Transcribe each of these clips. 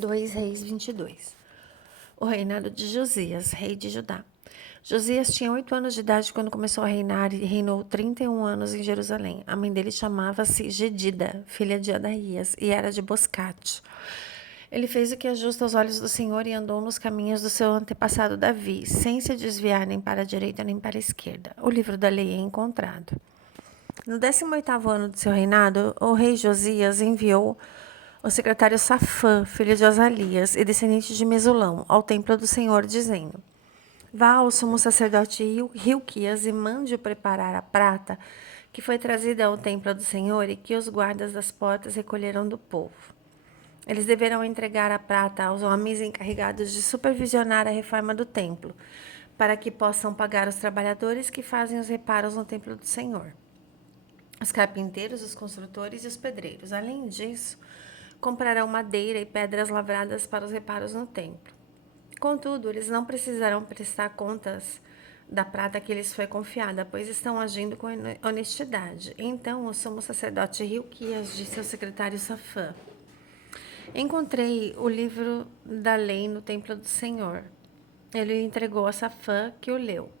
2 Reis 22. O reinado de Josias, rei de Judá. Josias tinha 8 anos de idade quando começou a reinar e reinou 31 anos em Jerusalém. A mãe dele chamava-se Gedida, filha de Adaías, e era de Boscate. Ele fez o que é justo aos olhos do Senhor e andou nos caminhos do seu antepassado Davi, sem se desviar nem para a direita nem para a esquerda. O livro da lei é encontrado. No 18º ano de seu reinado, o rei Josias enviou o secretário Safã, filho de Azalias e descendente de Mesulão, ao templo do Senhor, dizendo: Vá ao sumo sacerdote Hilquias e mande-o preparar a prata que foi trazida ao templo do Senhor e que os guardas das portas recolheram do povo. Eles deverão entregar a prata aos homens encarregados de supervisionar a reforma do templo, para que possam pagar os trabalhadores que fazem os reparos no templo do Senhor, os carpinteiros, os construtores e os pedreiros. Além disso, comprarão madeira e pedras lavradas para os reparos no templo. Contudo, eles não precisarão prestar contas da prata que lhes foi confiada, pois estão agindo com honestidade. Então o sumo sacerdote Hilquias disse ao secretário Safã: Encontrei o livro da lei no templo do Senhor. Ele o entregou a Safã, que o leu.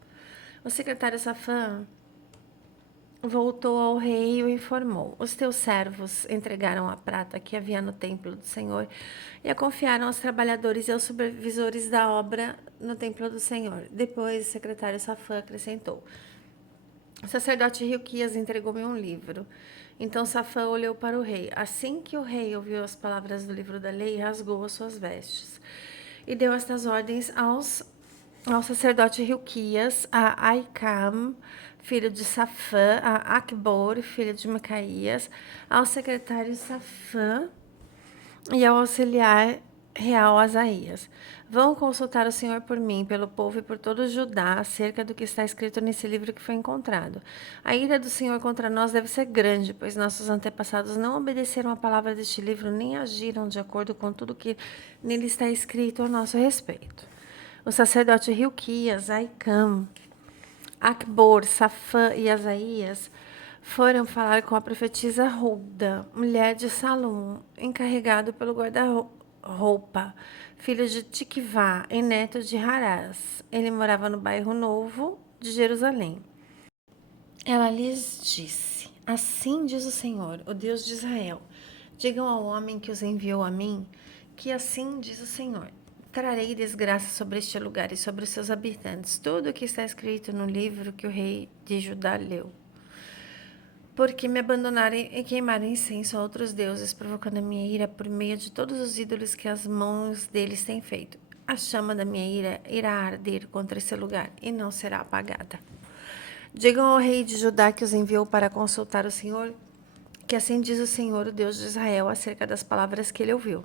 O secretário Safã voltou ao rei e o informou: Os teus servos entregaram a prata que havia no templo do Senhor e a confiaram aos trabalhadores e aos supervisores da obra no templo do Senhor. Depois, o secretário Safã acrescentou: O sacerdote Hilquias entregou-me um livro. Então Safã olhou para o rei. Assim que o rei ouviu as palavras do livro da lei, rasgou as suas vestes e deu estas ordens ao sacerdote Hilquias, a Aicam, filho de Safã, a Acbor, filho de Micaías, ao secretário Safã e ao auxiliar real Asaías. Vão consultar o Senhor por mim, pelo povo e por todo o Judá, acerca do que está escrito nesse livro que foi encontrado. A ira do Senhor contra nós deve ser grande, pois nossos antepassados não obedeceram à palavra deste livro, nem agiram de acordo com tudo que nele está escrito a nosso respeito. O sacerdote Hilquias, Aicam, Acbor, Safã e Asaías foram falar com a profetisa Hulda, mulher de Salum, encarregado pelo guarda-roupa, filho de Tiquivá e neto de Harás. Ele morava no bairro Novo de Jerusalém. Ela lhes disse: Assim diz o Senhor, o Deus de Israel: Digam ao homem que os enviou a mim, que assim diz o Senhor: Trarei desgraça sobre este lugar e sobre os seus habitantes, tudo o que está escrito no livro que o rei de Judá leu. Porque me abandonaram e queimaram incenso a outros deuses, provocando a minha ira por meio de todos os ídolos que as mãos deles têm feito. A chama da minha ira irá arder contra esse lugar e não será apagada. Digam ao rei de Judá que os enviou para consultar o Senhor, que assim diz o Senhor, o Deus de Israel, acerca das palavras que ele ouviu.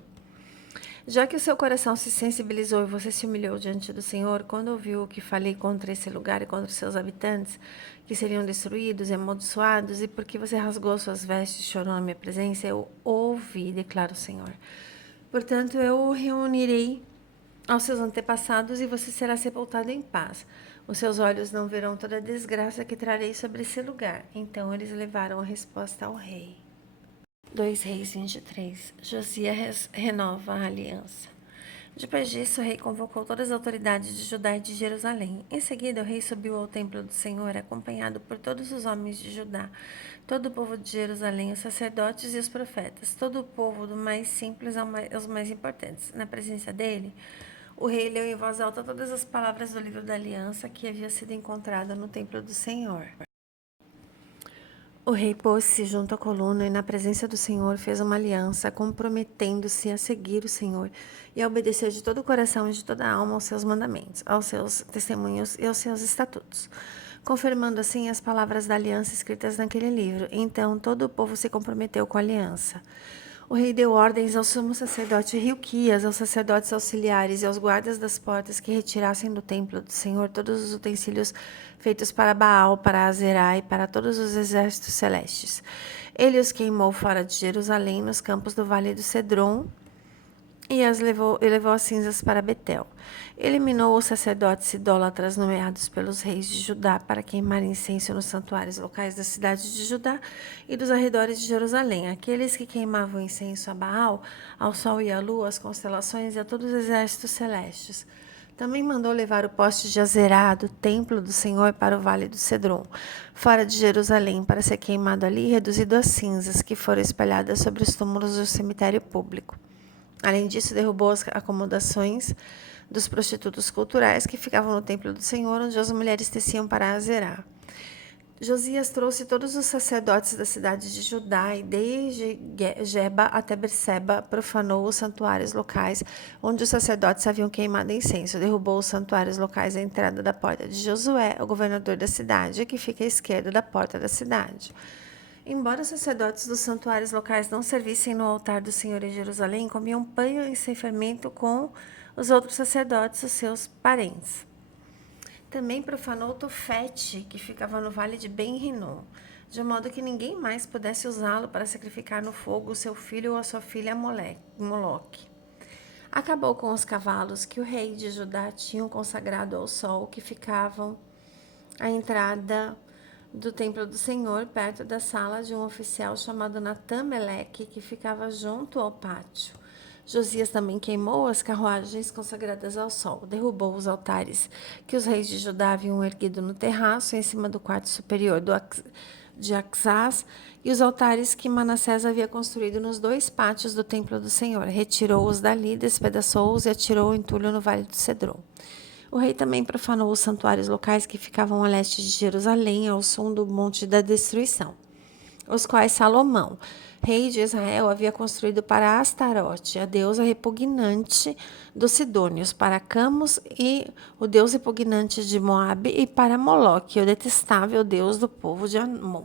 Já que o seu coração se sensibilizou e você se humilhou diante do Senhor, quando ouviu o que falei contra esse lugar e contra os seus habitantes, que seriam destruídos e amaldiçoados, e porque você rasgou suas vestes e chorou na minha presença, eu ouvi, declara o Senhor. Portanto, eu o reunirei aos seus antepassados e você será sepultado em paz. Os seus olhos não verão toda a desgraça que trarei sobre esse lugar. Então eles levaram a resposta ao rei. 2 Reis 23. Josias renova a aliança. Depois disso, o rei convocou todas as autoridades de Judá e de Jerusalém. Em seguida, o rei subiu ao templo do Senhor, acompanhado por todos os homens de Judá, todo o povo de Jerusalém, os sacerdotes e os profetas, todo o povo, do mais simples aos mais importantes. Na presença dele, o rei leu em voz alta todas as palavras do livro da aliança que havia sido encontrada no templo do Senhor. O rei pôs-se junto à coluna e, na presença do Senhor, fez uma aliança, comprometendo-se a seguir o Senhor e a obedecer de todo o coração e de toda a alma aos seus mandamentos, aos seus testemunhos e aos seus estatutos, confirmando assim as palavras da aliança escritas naquele livro. Então todo o povo se comprometeu com a aliança. O rei deu ordens ao sumo sacerdote Hilquias, aos sacerdotes auxiliares e aos guardas das portas que retirassem do templo do Senhor todos os utensílios feitos para Baal, para Azerá e para todos os exércitos celestes. Ele os queimou fora de Jerusalém, nos campos do vale do Cedron, e levou as cinzas para Betel. Eliminou os sacerdotes idólatras nomeados pelos reis de Judá para queimar incenso nos santuários locais da cidade de Judá e dos arredores de Jerusalém, aqueles que queimavam incenso a Baal, ao sol e à lua, às constelações e a todos os exércitos celestes. Também mandou levar o poste de Azerá do templo do Senhor para o vale do Cedron, fora de Jerusalém, para ser queimado ali e reduzido a cinzas que foram espalhadas sobre os túmulos do cemitério público. Além disso, derrubou as acomodações dos prostitutos culturais que ficavam no templo do Senhor, onde as mulheres teciam para Azerá. Josias trouxe todos os sacerdotes da cidade de Judá e desde Geba até Berseba profanou os santuários locais onde os sacerdotes haviam queimado incenso. Derrubou os santuários locais à entrada da porta de Josué, o governador da cidade, que fica à esquerda da porta da cidade. Embora os sacerdotes dos santuários locais não servissem no altar do Senhor em Jerusalém, comiam pão sem fermento com os outros sacerdotes, os seus parentes. Também profanou Tofete, que ficava no vale de Ben-Rinom, de modo que ninguém mais pudesse usá-lo para sacrificar no fogo o seu filho ou a sua filha Moloque. Acabou com os cavalos que o rei de Judá tinha consagrado ao sol, que ficavam à entrada do templo do Senhor, perto da sala de um oficial chamado Natã-Meleque, que ficava junto ao pátio. Josias também queimou as carruagens consagradas ao sol, derrubou os altares que os reis de Judá haviam erguido no terraço em cima do quarto superior de Axás e os altares que Manassés havia construído nos dois pátios do templo do Senhor. Retirou-os dali, despedaçou-os e atirou o entulho no vale do Cedron. O rei também profanou os santuários locais que ficavam a leste de Jerusalém, ao sul do Monte da Destruição, os quais Salomão, rei de Israel, havia construído para Astarote, a deusa repugnante dos Sidônios, para Camus, e o deus repugnante de Moabe, e para Moloque, o detestável deus do povo de Amon.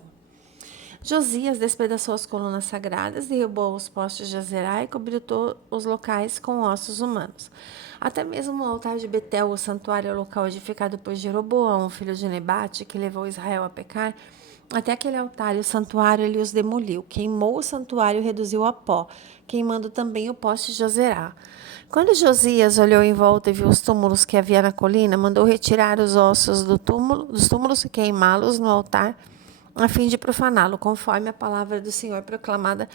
Josias despedaçou as colunas sagradas, derrubou os postes de Azerá e cobriu os locais com ossos humanos. Até mesmo o altar de Betel, o santuário local edificado por Jeroboão, filho de Nebate, que levou Israel a pecar, até aquele altar e o santuário ele os demoliu. Queimou o santuário e reduziu a pó, queimando também o poste de Azerá. Quando Josias olhou em volta e viu os túmulos que havia na colina, mandou retirar os ossos dos túmulos e queimá-los no altar, a fim de profaná-lo, conforme a palavra do Senhor proclamada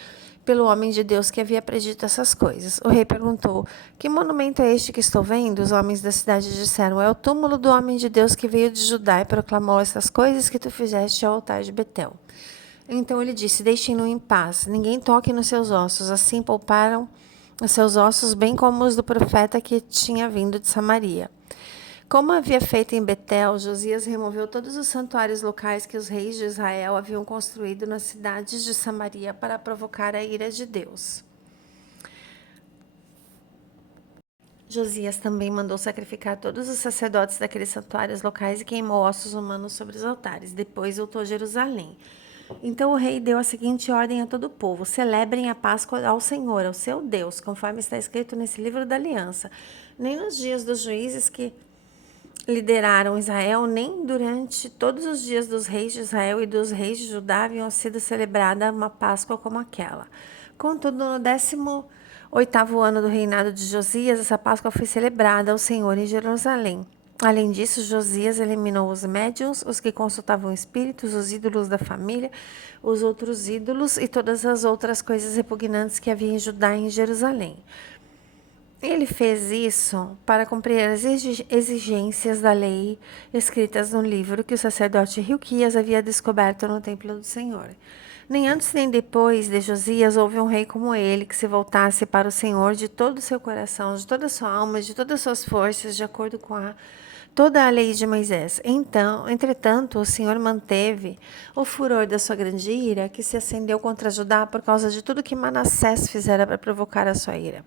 pelo homem de Deus que havia predito essas coisas. O rei perguntou: que monumento é este que estou vendo? Os homens da cidade disseram: é o túmulo do homem de Deus que veio de Judá e proclamou essas coisas que tu fizeste ao altar de Betel. Então ele disse: deixem-no em paz, ninguém toque nos seus ossos. Assim pouparam os seus ossos, bem como os do profeta que tinha vindo de Samaria. Como havia feito em Betel, Josias removeu todos os santuários locais que os reis de Israel haviam construído nas cidades de Samaria para provocar a ira de Deus. Josias também mandou sacrificar todos os sacerdotes daqueles santuários locais e queimou ossos humanos sobre os altares. Depois voltou a Jerusalém. Então o rei deu a seguinte ordem a todo o povo: celebrem a Páscoa ao Senhor, ao seu Deus, conforme está escrito nesse livro da aliança. Nem nos dias dos juízes que lideraram Israel, nem durante todos os dias dos reis de Israel e dos reis de Judá haviam sido celebrada uma Páscoa como aquela. Contudo, no 18º ano do reinado de Josias, essa Páscoa foi celebrada ao Senhor em Jerusalém. Além disso, Josias eliminou os médiuns, os que consultavam espíritos, os ídolos da família, os outros ídolos e todas as outras coisas repugnantes que havia em Judá e em Jerusalém. Ele fez isso para cumprir as exigências da lei escritas no livro que o sacerdote Hilquias havia descoberto no templo do Senhor. Nem antes nem depois de Josias houve um rei como ele que se voltasse para o Senhor de todo o seu coração, de toda a sua alma, de todas as suas forças, de acordo com toda a lei de Moisés. Entretanto, o Senhor manteve o furor da sua grande ira, que se acendeu contra Judá por causa de tudo que Manassés fizera para provocar a sua ira.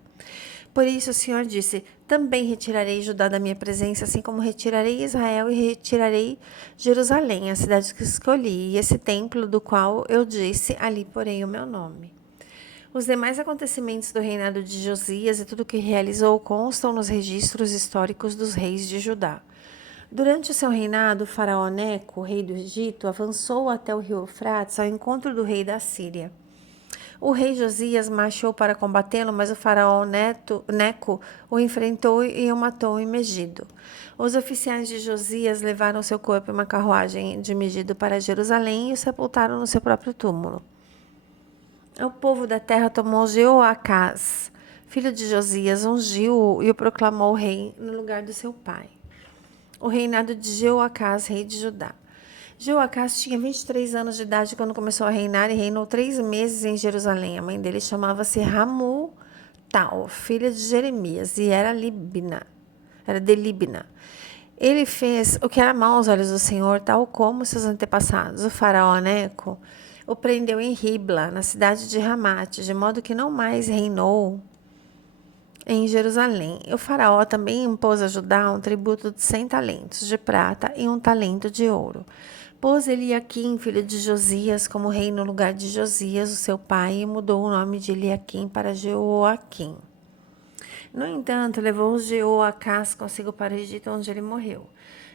Por isso o Senhor disse: também retirarei Judá da minha presença, assim como retirarei Israel e retirarei Jerusalém, a cidade que escolhi, e esse templo do qual eu disse: ali porém o meu nome. Os demais acontecimentos do reinado de Josias e tudo o que realizou constam nos registros históricos dos reis de Judá. Durante o seu reinado, o faraó Neco, rei do Egito, avançou até o rio Eufrates ao encontro do rei da Síria. O rei Josias marchou para combatê-lo, mas o faraó Neco o enfrentou e o matou em Megido. Os oficiais de Josias levaram seu corpo em uma carruagem de Megido para Jerusalém e o sepultaram no seu próprio túmulo. O povo da terra tomou Jeoacás, filho de Josias, ungiu-o e o proclamou rei no lugar do seu pai. O reinado de Jeoacás, rei de Judá. Jeoacás tinha 23 anos de idade quando começou a reinar e reinou 3 meses em Jerusalém. A mãe dele chamava-se Hamutal, filha de Jeremias, e era de Libna. Ele fez o que era mau aos olhos do Senhor, tal como seus antepassados. O faraó Neco o prendeu em Ribla, na cidade de Ramate, de modo que não mais reinou em Jerusalém. O faraó também impôs a Judá um tributo de 100 talentos de prata e 1 talento de ouro. Pôs Eliaquim, filho de Josias, como rei no lugar de Josias, o seu pai, e mudou o nome de Eliaquim para Jeoaquim. No entanto, levou Jeoacás consigo para o Egito, onde ele morreu.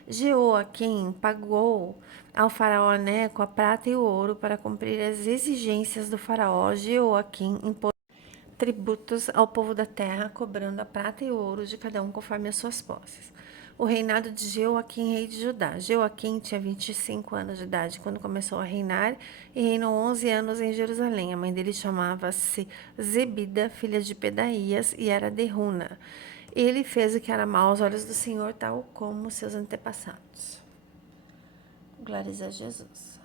Jeoaquim pagou ao faraó Neco a prata e o ouro para cumprir as exigências do faraó. Jeoaquim impôs tributos ao povo da terra, cobrando a prata e o ouro de cada um conforme as suas posses. O reinado de Jeoaquim, rei de Judá. Jeoaquim tinha 25 anos de idade quando começou a reinar e reinou 11 anos em Jerusalém. A mãe dele chamava-se Zebida, filha de Pedaías, e era de Runa. Ele fez o que era mau aos olhos do Senhor, tal como seus antepassados. Glórias a Jesus.